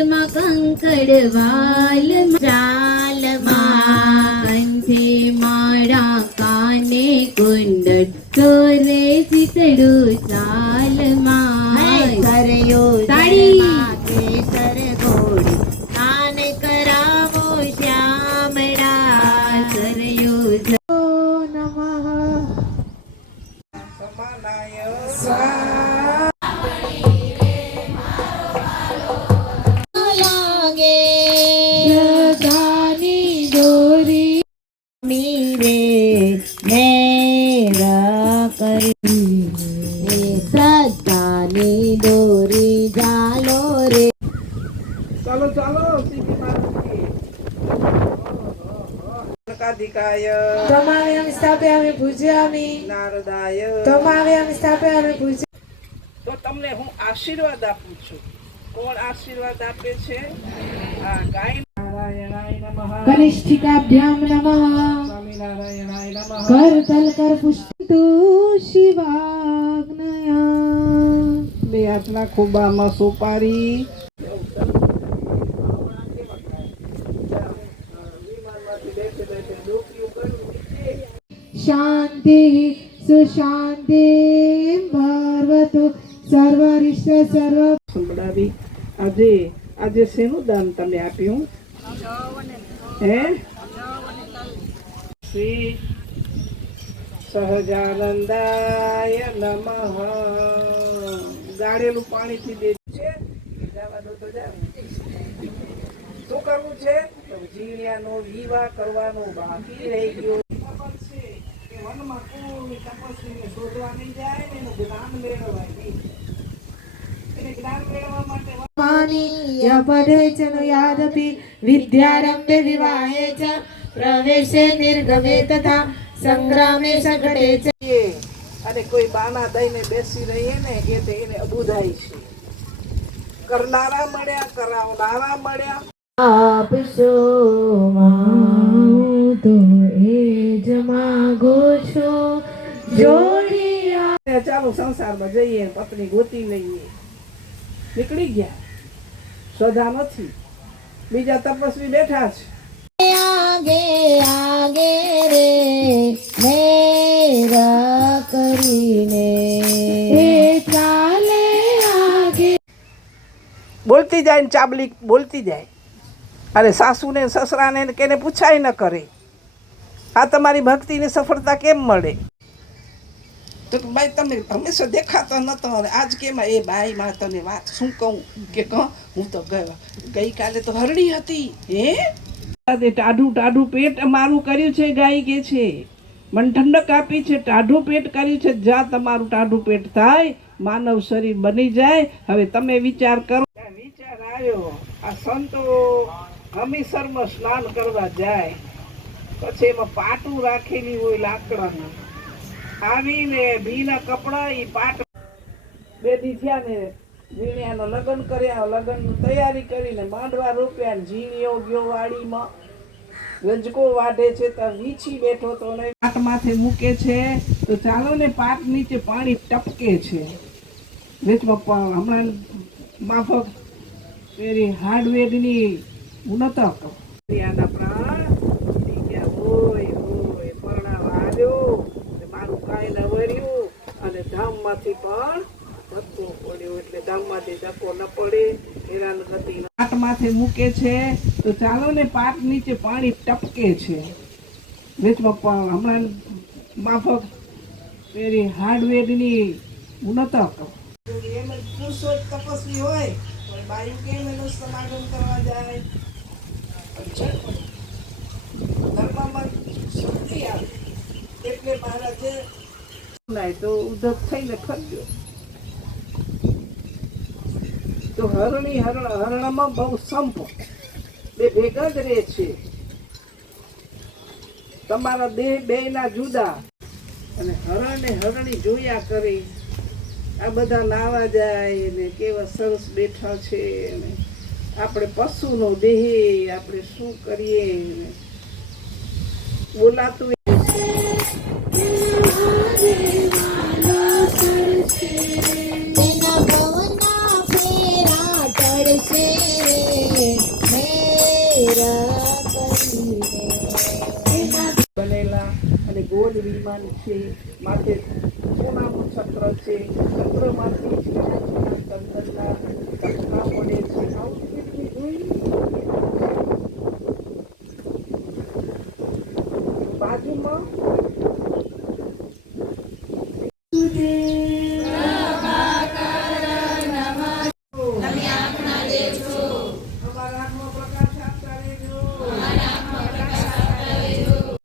કંકડવાલ ચાલમાં કંઠે માળા કાને કુંડળ ચોરે ચિતડું ચાલમાં સરયો તાળી કેસર ઘોડી કાન કરાવો શ્યામડા સરયો શ્રદ્ધાની દોરી જાલો રે. ચાલો ચાલો સીધી મારુતિ નકાધિકાય તમાવ્યામિ સ્થાપયામિ પૂજયામિ નારદાય તમાવ્યામિ સ્થાપયામિ પૂજ્ય. તો તમને હું આશીર્વાદ આપું છું. કોણ આશીર્વાદ આપે છે? આ ગાય. નારાયણાય નમઃ. કનિષ્ઠિકાભ્યામ નમઃ. સ્વામિનારાયણાય નમઃ. કરતલ કર પુષ્ટુ શિવાગ્નયા. બે હાથના ખોબામાં સોપારી. શાંતિ સુશાંતિ ભર્વતુ સર્વરિષ્ટ સર્વ. સંભળાવી. આજે શેનું દાન તમે આપ્યું? હે? શ્રી સહજાનંદાય નમઃ. ગાળેલું પાણીથી દે છે. જવા દો તો જાવ. શું કરવું છે? તો જીણ્યાનો વિવાહ કરવાનો બાકી રહી ગયો. ખબર છે કે વનમાં કોઈ તપસ્વીને શોધવા નહીં જાય ને એનું જ્ઞાન મેળવવા નહીં. એને જ્ઞાન મેળવવા માટે પઢે યાદપી વિદ્યારંભે વિવાહે ચ પ્રવેશે નિર્ગમે તથા સંગ્રામે સઘટે ચ. અને કોઈ બાના દઈને બેસી રહીએ ને કે તે એને અબુધાય છે. કરનારા મળ્યા, કરાવનારા મળ્યા. આપશો તો એ જ માગો છો જોડિયા. ચાલો સંસારમાં જઈએ, પત્ની ગોતી લઈએ. નીકળી ગયા. શ્રદ્ધા નથી. બીજા તપસ્વી બેઠા છે. આગે આગે રે મેરા કરીને એ ચાલે આગે. બોલતી જાય ને ચાબલી બોલતી જાય. અરે સાસુને સસરાને કેને પૂછાય ન કરે. આ તમારી ભક્તિની સફળતા કેમ મળે? તો ભાઈ તમે હંમેશા દેખાતા નતો. આજ કેમ એ બાઈ માં તને વાત શું કહું કે હું તો ગઈકાલે તો હરણી હતી. હે ટાઢું પેટ મારું કર્યું છે. ગાય કે છે મને ઠંડક આપી છે. ટાઢું પેટ કર્યું છે. જ્યાં તમારું ટાઢું પેટ થાય માનવ શરીર બની જાય. હવે તમે વિચાર કરો. વિચાર આવ્યો. આ સંતો હમીસરમાં સ્નાન કરવા જાય. પછી એમાં પાટું રાખેલી હોય લાકડાનું. આવીને ભીના કપડા ઈ પાટ બે દી થયા ને ઝીણિયાનો લગ્ન કર્યા. લગ્નની તૈયારી કરીને માંડવા રોપ્યા ને ઝીણિયો ગયો વાડીમાં. ગંજકો વાઢે છે તો વીછી બેઠો તો ને પાટ માથે મૂકે છે. તો ચાલો ને પાટ નીચે પાણી ટપકે છે. વેચમાં હમણાં માફક પેલી હાર્ડવેરની ઉન્નતક આના પ્રાણ હોય પરણાવા આવ્યો. મારું કાયલા વર્યું અને ધામમાંથી પણ ધક્કો પડ્યો. એટલે ધામમાંથી ધક્કો ન પડે હેરાન ગતિ. પાટ માથે મૂકે છે તો ચાલો ને પાટ નીચે પાણી ટપકે છે. વેચમાં હમણાં માફક પેલી હાર્ડવેરની ઉન્નતક એમ પુરુષો તપસ્વી હોય પણ બાયુ કેમ એનો સમાગમ કરવા જાય? ધર્મમાં શક્તિ આવે એટલે મહારાજે તો ઉદ્ધત થઈને ફર્યો. તો હરણમાં બહુ સંપ બે ભેગા જ રહે છે. તમારા દેહ બે ના જુદા. અને હરણ ને હરણી જોયા કરે. આ બધા નાવા જાય ને કેવા સરસ બેઠા છે. આપણે પશુનો દેહ આપણે શું કરીએ? બોલાતું તેના ભવના ફેરા ચડશે રે કરીને બનેલા અને ગોળ વિમાન છે, માથે સોનાનું ચક્ર છે, ચક્રમાંથી ચંદનના ચકના પડે છે. આવું કેટલી જોઈ